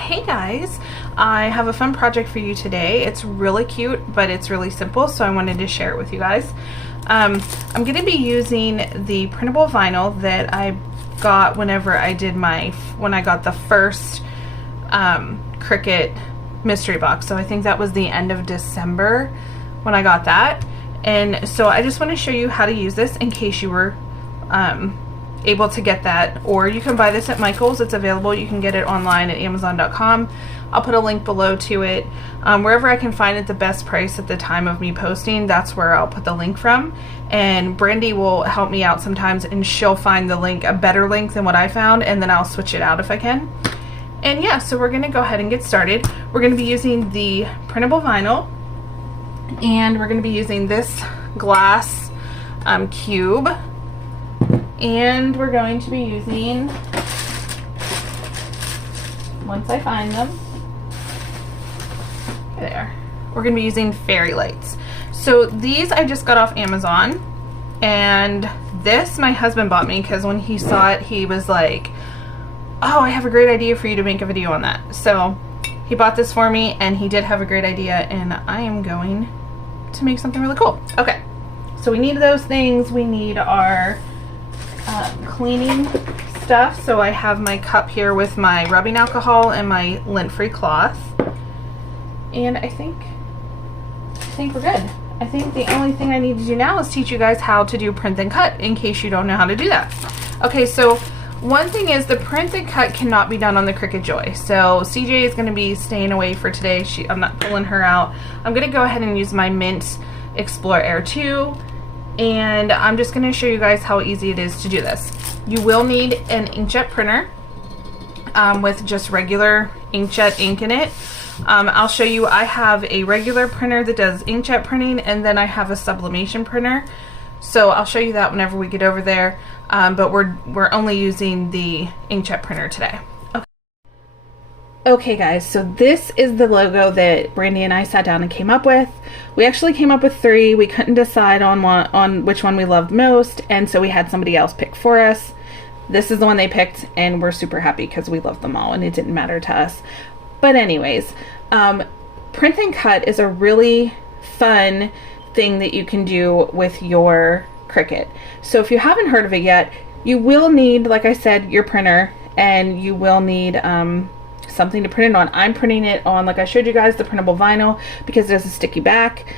Hey guys, I have a fun project for you today. It's really cute, but it's really simple, so I wanted to share it with you guys. I'm going to be using the printable vinyl that I got whenever I did when I got the first Cricut mystery box. So I think that was the end of December when I got that. And so I just want to show you how to use this in case you were able to get that, or you can buy this at Michael's. It's available. You can get it online at Amazon.com. I'll put a link below to it. Wherever I can find it the best price at the time of me posting, that's where I'll put the link from. And Brandy will help me out sometimes, and she'll find the link, a better link than what I found, and then I'll switch it out if I can. And yeah, so we're going to go ahead and get started. We're going to be using the printable vinyl, and we're going to be using this glass cube. And we're going to be using, once I find them, there, we're going to be using fairy lights. So these I just got off Amazon, and this my husband bought me because when he saw it he was like, oh, I have a great idea for you to make a video on that. So he bought this for me, and he did have a great idea, and I am going to make something really cool. Okay, so we need those things. We need our cleaning stuff. So I have my cup here with my rubbing alcohol and my lint-free cloth, and I think we're good. I think the only thing I need to do now is teach you guys how to do print and cut, in case you don't know how to do that. Okay, so one thing is the print and cut cannot be done on the Cricut Joy. So CJ is going to be staying away for today. I'm not pulling her out. I'm going to go ahead and use my Mint Explore Air 2. And I'm just going to show you guys how easy it is to do this. You will need an inkjet printer with just regular inkjet ink in it. I'll show you, I have a regular printer that does inkjet printing, and then I have a sublimation printer. So I'll show you that whenever we get over there. But we're only using the inkjet printer today. Okay guys, so this is the logo that Brandy and I sat down and came up with. We actually came up with 3. We couldn't decide on which one we loved most, and so we had somebody else pick for us. This is the one they picked, and we're super happy because we love them all and it didn't matter to us. But anyways, print and cut is a really fun thing that you can do with your Cricut. So if you haven't heard of it yet, you will need, like I said, your printer, and you will need something to print it on. I'm printing it on, like I showed you guys, the printable vinyl, because it has a sticky back.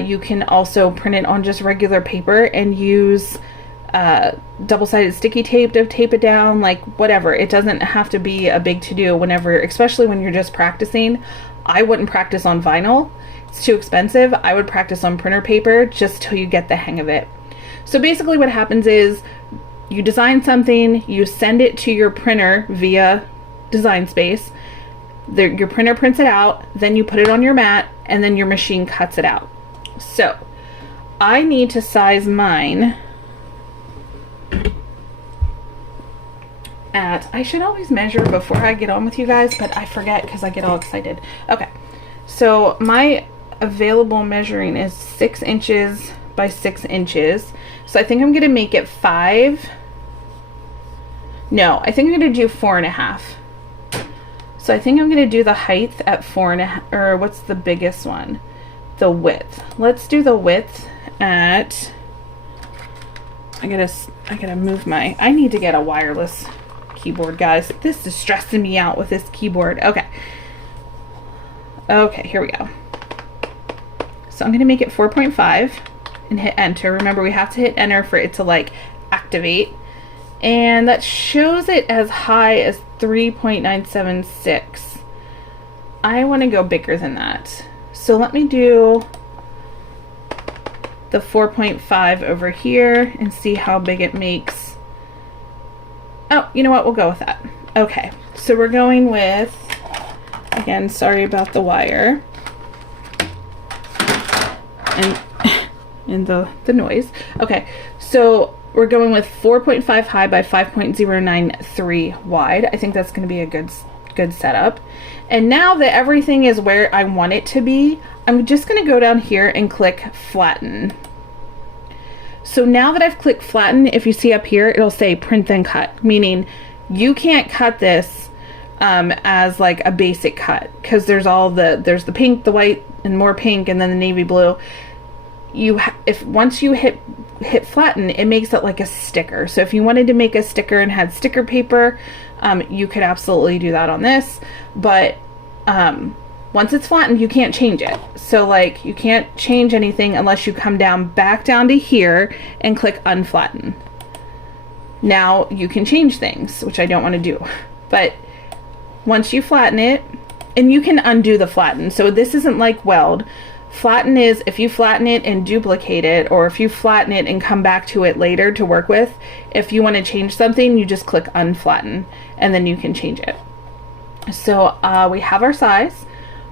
You can also print it on just regular paper and use double-sided sticky tape to tape it down, like whatever. It doesn't have to be a big to-do whenever, especially when you're just practicing. I wouldn't practice on vinyl. It's too expensive. I would practice on printer paper just till you get the hang of it. So basically what happens is you design something, you send it to your printer via Design Space. Your printer prints it out, then you put it on your mat, and then your machine cuts it out. So I need to size mine at, I should always measure before I get on with you guys, but I forget because I get all excited. Okay, so my available measuring is 6 inches by 6 inches. So I think I'm gonna make it 5. No, I think I'm gonna do 4.5. So I think I'm going to do the height at 4.5, or what's the biggest one? The width. Let's do the width at, I gotta move my, I need to get a wireless keyboard, guys. This is stressing me out with this keyboard. Okay. Okay, here we go. So I'm going to make it 4.5 and hit enter. Remember, we have to hit enter for it to like activate. And that shows it as high as 3.976. I want to go bigger than that. So let me do the 4.5 over here and see how big it makes. Oh, you know what? We'll go with that. Okay, so we're going with, again, sorry about the wire and the noise. Okay, so we're going with 4.5 high by 5.093 wide. I think that's going to be a good setup. And now that everything is where I want it to be, I'm just going to go down here and click flatten. So now that I've clicked flatten, if you see up here, it'll say print and cut, meaning you can't cut this as like a basic cut, because there's the pink, the white, and more pink, and then the navy blue. Once you hit flatten, it makes it like a sticker. So if you wanted to make a sticker and had sticker paper, you could absolutely do that on this. But once it's flattened, you can't change it. So like you can't change anything unless you come back down to here and click unflatten. Now you can change things, which I don't want to do. But once you flatten it, and you can undo the flatten. So this isn't like weld. Flatten is if you flatten it and duplicate it, or if you flatten it and come back to it later to work with. If you want to change something, you just click unflatten, and then you can change it. So we have our size,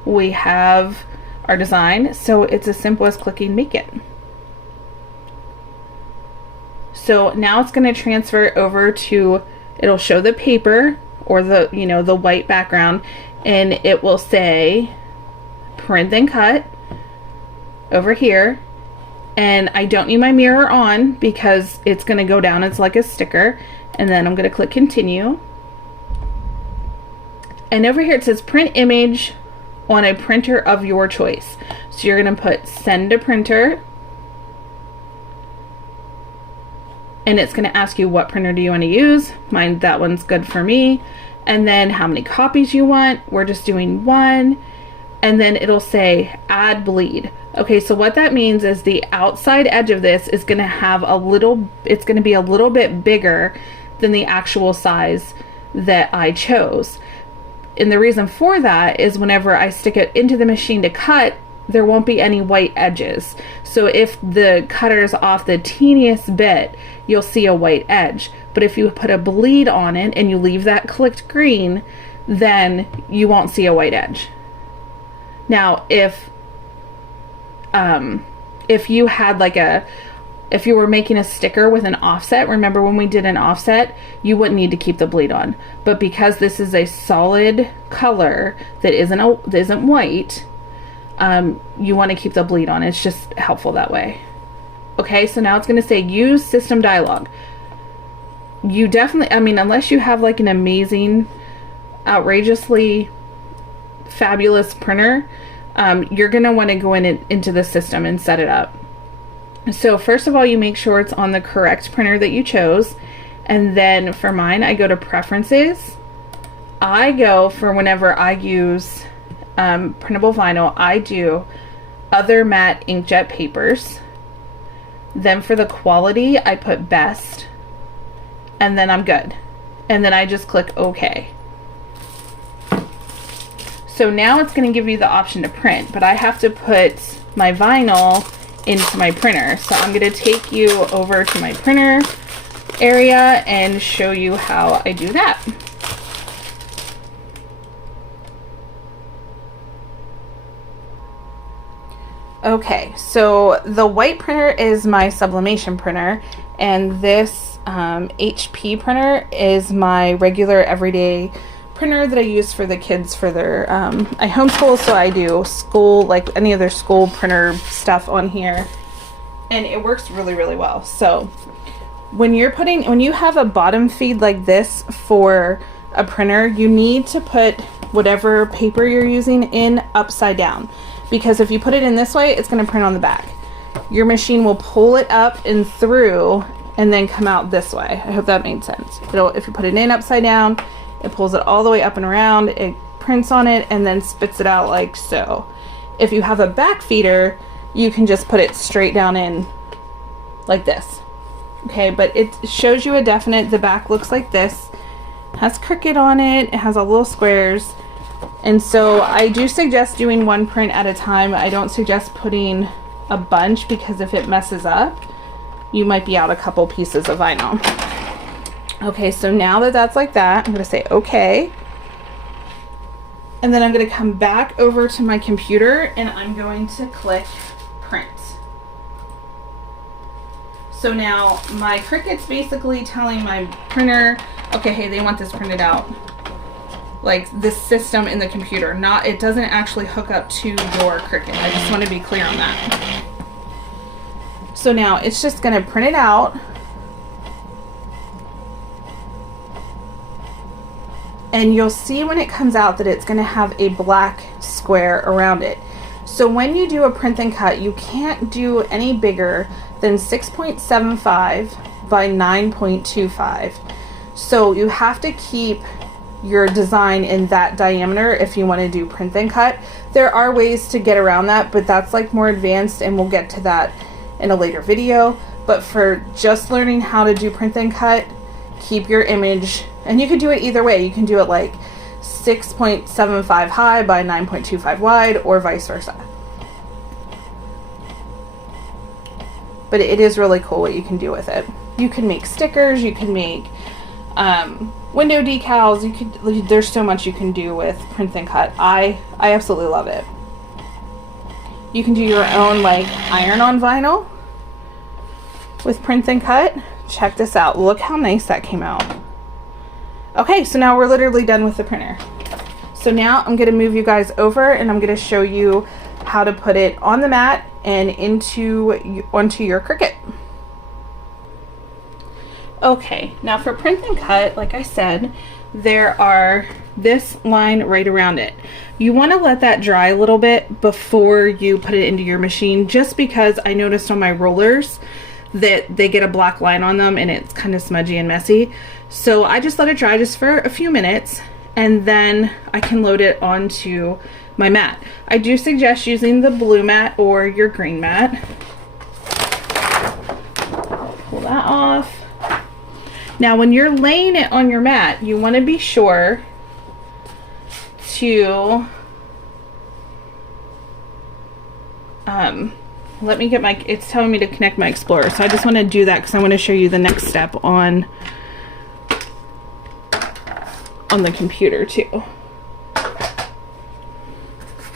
we have our design, so it's as simple as clicking make it. So now it's going to transfer over to, it'll show the paper or the, you know, the white background, and it will say print and cut over here. And I don't need my mirror on because it's going to go down, it's like a sticker. And then I'm going to click continue. And over here it says print image on a printer of your choice. So you're going to put send to printer, and it's going to ask you what printer do you want to use. Mine, that one's good for me. And then how many copies you want. We're just doing one. And then it'll say add bleed. Okay, so what that means is the outside edge of this is going to have it's going to be a little bit bigger than the actual size that I chose. And the reason for that is whenever I stick it into the machine to cut, there won't be any white edges. So if the cutter is off the teeniest bit, you'll see a white edge. But if you put a bleed on it and you leave that clicked green, then you won't see a white edge. Now, if you had like if you were making a sticker with an offset, remember when we did an offset, you wouldn't need to keep the bleed on. But because this is a solid color that isn't white, you want to keep the bleed on. It's just helpful that way. Okay, so now it's going to say use system dialog. You definitely, I mean, unless you have like an amazing, outrageously fabulous printer, you're going to want to go into the system and set it up. So first of all, you make sure it's on the correct printer that you chose. And then for mine, I go to preferences. I go for whenever I use printable vinyl, I do other matte inkjet papers. Then for the quality, I put best, and then I'm good. And then I just click OK. So now it's going to give you the option to print, but I have to put my vinyl into my printer. So I'm going to take you over to my printer area and show you how I do that. Okay, so the white printer is my sublimation printer, and this HP printer is my regular everyday printer that I use for the kids for their I homeschool, so I do school, like any other school printer stuff on here, and it works really, really well. So when you have a bottom feed like this for a printer, you need to put whatever paper you're using in upside down, because if you put it in this way, it's going to print on the back. Your machine will pull it up and through and then come out this way. I hope that made sense. If you put it in upside down, it pulls it all the way up and around, it prints on it, and then spits it out like so. If you have a back feeder, you can just put it straight down in like this. Okay, but it shows you a definite, the back looks like this. It has Cricut on it, it has all little squares. And so I do suggest doing one print at a time. I don't suggest putting a bunch, because if it messes up, you might be out a couple pieces of vinyl. Okay, so now that that's like that, I'm going to say okay. And then I'm going to come back over to my computer and I'm going to click print. So now my Cricut's basically telling my printer, okay, hey, they want this printed out. Like this system in the computer, it doesn't actually hook up to your Cricut. I just want to be clear on that. So now it's just going to print it out. and you'll see when it comes out that it's going to have a black square around it. So when you do a print and cut, you can't do any bigger than 6.75 by 9.25. So you have to keep your design in that diameter if you want to do print and cut. There are ways to get around that, but that's like more advanced, and we'll get to that in a later video. But for just learning how to do print and cut, keep your image, and you can do it either way. You can do it like 6.75 high by 9.25 wide, or vice versa. But it is really cool what you can do with it. You can make stickers, you can make window decals, there's so much you can do with print and cut. I absolutely love it. You can do your own like iron-on vinyl with print and cut. Check this out. Look how nice that came out. Okay, so now we're literally done with the printer. So now I'm going to move you guys over, and I'm going to show you how to put it on the mat and onto your Cricut. Okay, now for print and cut, like I said, there are this line right around it. You want to let that dry a little bit before you put it into your machine, just because I noticed on my rollers that they get a black line on them and it's kind of smudgy and messy. So I just let it dry just for a few minutes, and then I can load it onto my mat. I do suggest using the blue mat or your green mat. Pull that off. Now when you're laying it on your mat, you want to be sure to let me get my, it's telling me to connect my Explorer, so I just want to do that because I want to show you the next step on the computer too.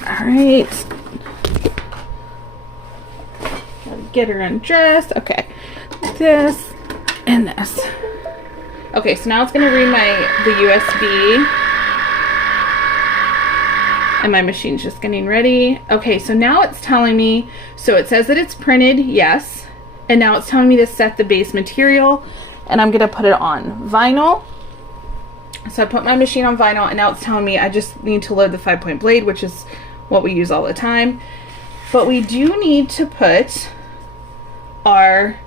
Alright, gotta get her undressed. Okay, this and this. Okay, so now it's going to read the USB, and my machine's just getting ready. Okay, so now it's telling me, so it says that it's printed, yes, and now it's telling me to set the base material, and I'm going to put it on vinyl. So I put my machine on vinyl, and now it's telling me I just need to load the 5-point blade, which is what we use all the time. But we do need to put our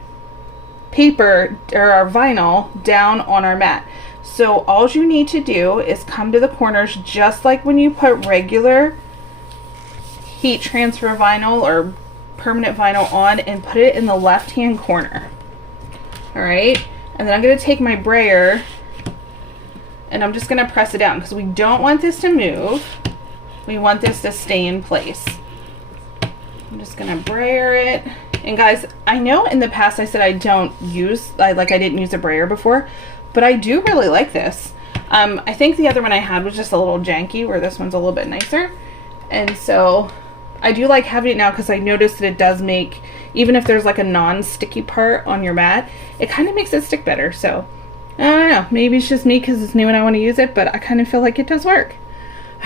paper or our vinyl down on our mat. So all you need to do is come to the corners, just like when you put regular heat transfer vinyl or permanent vinyl on, and put it in the left hand corner. Alright, and then I'm going to take my brayer and I'm just going to press it down, because we don't want this to move. We want this to stay in place. I'm just going to brayer it. And guys, I know in the past I said I didn't use a brayer before, but I do really like this. I think the other one I had was just a little janky, where this one's a little bit nicer. And so I do like having it now, because I noticed that it does make, even if there's like a non-sticky part on your mat, it kind of makes it stick better. So I don't know, maybe it's just me because it's new and I want to use it, but I kind of feel like it does work.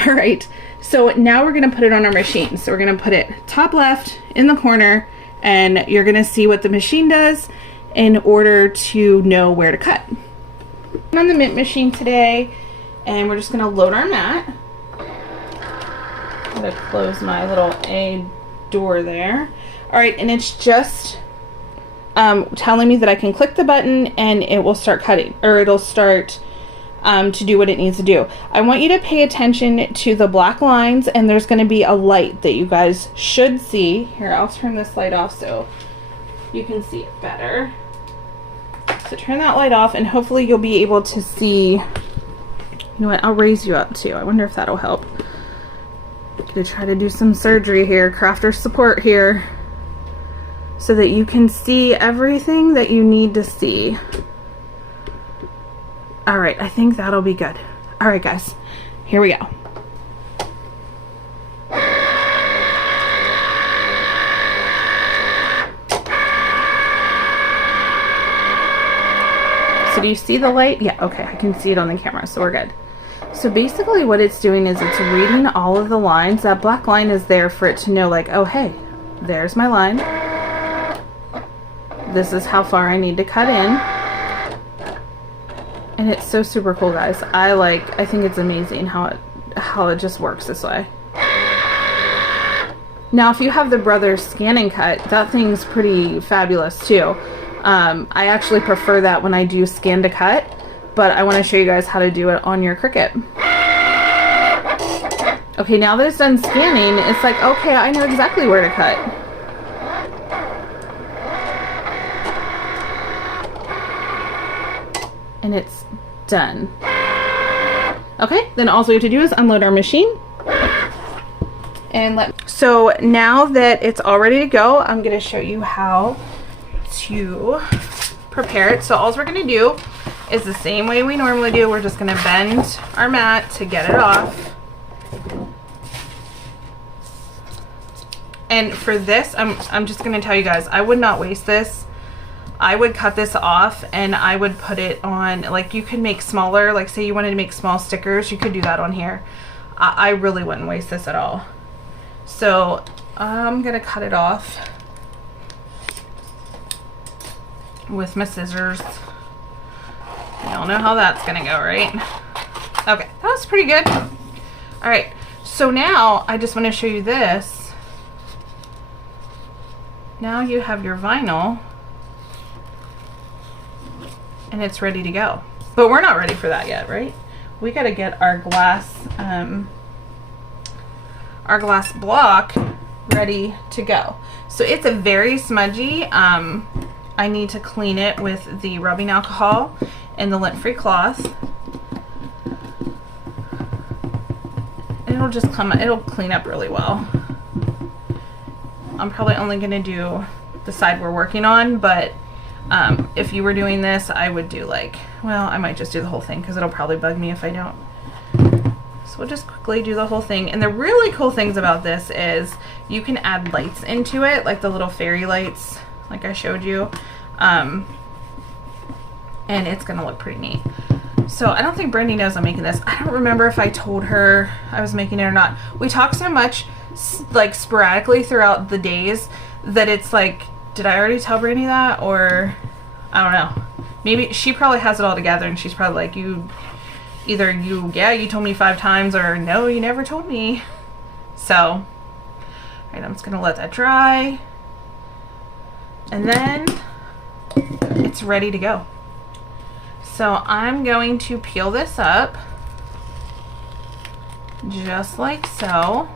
All right, so now we're going to put it on our machine. So we're going to put it top left in the corner, and you're going to see what the machine does in order to know where to cut. I'm on the mint machine today, and we're just going to load our mat. I'm going to close my little A door there. All right, and it's just telling me that I can click the button and it will start cutting, or it'll start to do what it needs to do. I want you to pay attention to the black lines, and there's going to be a light that you guys should see. Here, I'll turn this light off so you can see it better. So turn that light off, and hopefully you'll be able to see. You know what, I'll raise you up too. I wonder if that'll help. Gonna try to do some surgery here, crafter support here, so that you can see everything that you need to see. All right, I think that'll be good. All right, guys, here we go. So do you see the light? Yeah, okay, I can see it on the camera, so we're good. So basically what it's doing is it's reading all of the lines. That black line is there for it to know, like, oh, hey, there's my line. This is how far I need to cut in. And it's so super cool, guys. I think it's amazing how it just works this way. Now, if you have the Brothers Scan and Cut, that thing's pretty fabulous too. I actually prefer that when I do scan to cut, but I want to show you guys how to do it on your Cricut. Okay, now that it's done scanning, it's like, okay, I know exactly where to cut. And it's done. Okay, then all we have to do is unload our machine. And so now that it's all ready to go, I'm going to show you how to prepare it. So all we're going to do is the same way we normally do. We're just going to bend our mat to get it off. And for this, I'm just going to tell you guys, I would not waste this. I would cut this off and I would put it on, like, you could make smaller, like say you wanted to make small stickers, you could do that on here. I really wouldn't waste this at all. So I'm gonna cut it off with my scissors. Y'all know how that's gonna go, right? Okay, that was pretty good. All right, so now I just want to show you this. Now you have your vinyl and it's ready to go. But we're not ready for that yet, right? We got to get our glass block ready to go. So it's a very smudgy. I need to clean it with the rubbing alcohol and the lint-free cloth. And it'll just it'll clean up really well. I'm probably only going to do the side we're working on, but if you were doing this, I would do like, well, I might just do the whole thing because it'll probably bug me if I don't. So we'll just quickly do the whole thing. And the really cool things about this is you can add lights into it, like the little fairy lights, like I showed you. And it's gonna look pretty neat. So I don't think Brandy knows I'm making this. I don't remember if I told her I was making it or not. We talk so much, like sporadically throughout the days, that it's like, did I already tell Brandy that? Or I don't know. Maybe she probably has it all together and she's probably like, either you told me 5 times, or no, you never told me. So, all right, I'm just gonna let that dry. And then it's ready to go. So I'm going to peel this up just like so.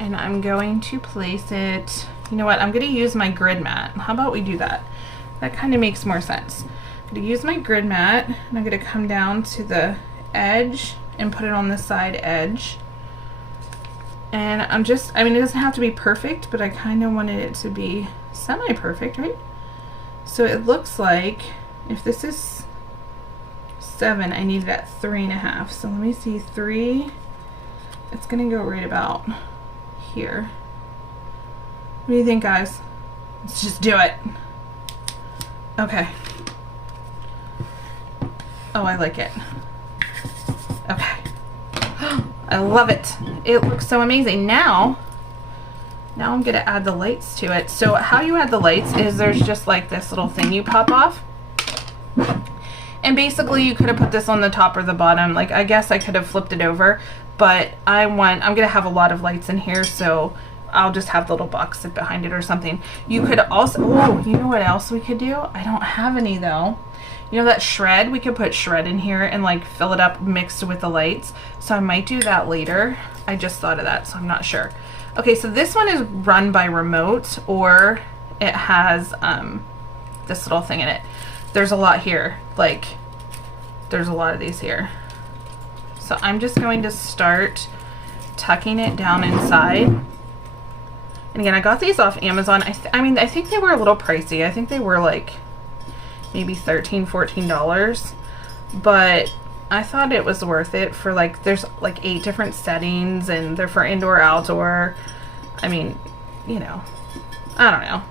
And I'm going to place it, you know what, I'm going to use my grid mat. How about we do that? That kind of makes more sense. I'm going to use my grid mat and I'm going to come down to the edge and put it on the side edge. And I mean, it doesn't have to be perfect, but I kind of wanted it to be semi-perfect, right? So it looks like if this is 7, I need it at 3.5. So let me see, 3, it's going to go right about here. What do you think, guys? Let's just do it. Okay. Oh, I like it. Okay. I love it. It looks so amazing. Now I'm gonna add the lights to it. So how you add the lights is there's just like this little thing you pop off. And basically you could have put this on the top or the bottom. Like, I guess I could have flipped it over, but I'm gonna have a lot of lights in here, so I'll just have the little box sit behind it or something. You could also, oh, you know what else we could do? I don't have any though. You know that shred? We could put shred in here and like fill it up mixed with the lights. So I might do that later. I just thought of that, so I'm not sure. Okay, so this one is run by remote, or it has this little thing in it. There's a lot here. Like, there's a lot of these here. So I'm just going to start tucking it down inside. And again, I got these off Amazon. I mean, I think they were a little pricey. I think they were like maybe $13, $14, but I thought it was worth it for like, there's like 8 different settings and they're for indoor, outdoor. I mean, you know, I don't know.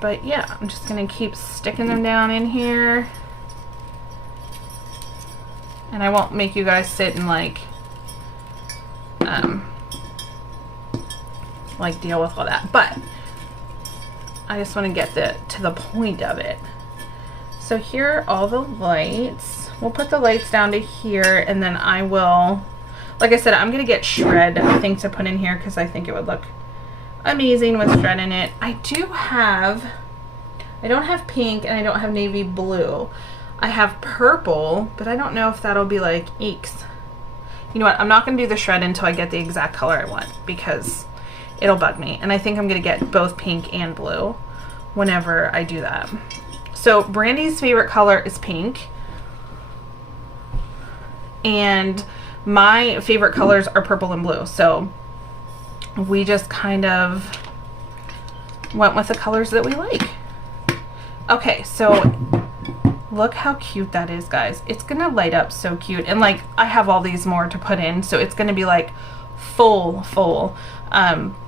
But yeah, I'm just gonna keep sticking them down in here. And I won't make you guys sit and like deal with all that, but I just want to get to the point of it. So here are all the lights. We'll put the lights down to here, and then I will, like I said, I'm gonna get shred, I think, to put in here because I think it would look amazing with shred in it. I don't have pink and I don't have navy blue. I have purple, but I don't know if that'll be like eeks. You know what, I'm not gonna do the shred until I get the exact color I want because it'll bug me. And I think I'm gonna get both pink and blue whenever I do that. So Brandy's favorite color is pink. And my favorite colors are purple and blue. So we just kind of went with the colors that we like. Okay, so look how cute that is, guys. It's gonna light up so cute. And like, I have all these more to put in, so it's gonna be like full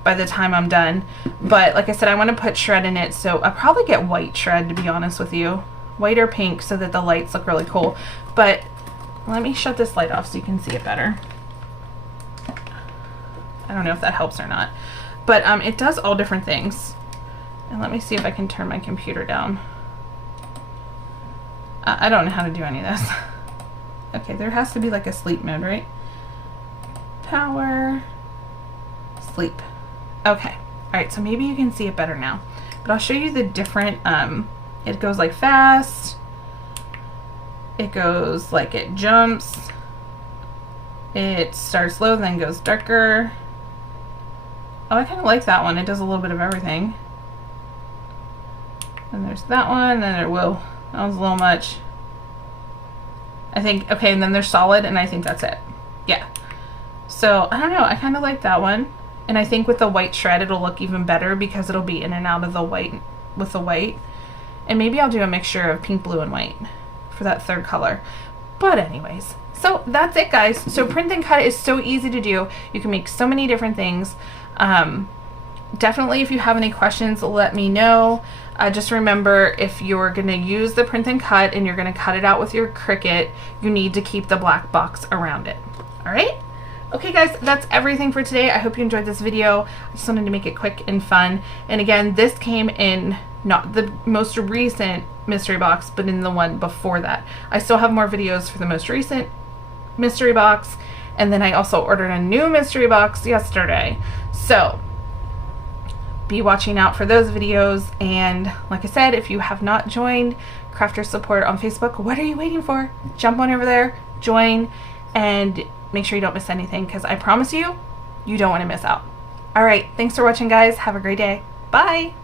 by the time I'm done. But like I said, I want to put shred in it, so I'll probably get white shred, to be honest with you. White or pink, so that the lights look really cool. But let me shut this light off so you can see it better. I don't know if that helps or not. But it does all different things. And let me see if I can turn my computer down. I don't know how to do any of this. Okay, there has to be like a sleep mode, right? Power, sleep. Okay, all right, so maybe you can see it better now. But I'll show you the different, it goes like fast. It goes like it jumps. It starts low, then goes darker. Oh, I kind of like that one. It does a little bit of everything. And there's that one, and it will. That was a little much. I think, okay, and then there's solid, and I think that's it. Yeah. So, I don't know, I kind of like that one. And I think with the white shred, it'll look even better because it'll be in and out of the white with the white. And maybe I'll do a mixture of pink, blue, and white for that third color. But anyways, so that's it, guys. So print and cut is so easy to do. You can make so many different things. Definitely, if you have any questions, let me know. Just remember, if you're going to use the print and cut and you're going to cut it out with your Cricut, you need to keep the black box around it. All right? Okay, guys, that's everything for today. I hope you enjoyed this video. I just wanted to make it quick and fun. And again, this came in not the most recent mystery box, but in the one before that. I still have more videos for the most recent mystery box. And then I also ordered a new mystery box yesterday. So be watching out for those videos. And like I said, if you have not joined Crafters Support on Facebook, what are you waiting for? Jump on over there, join, and make sure you don't miss anything, because I promise you, you don't want to miss out. All right, thanks for watching, guys. Have a great day. Bye.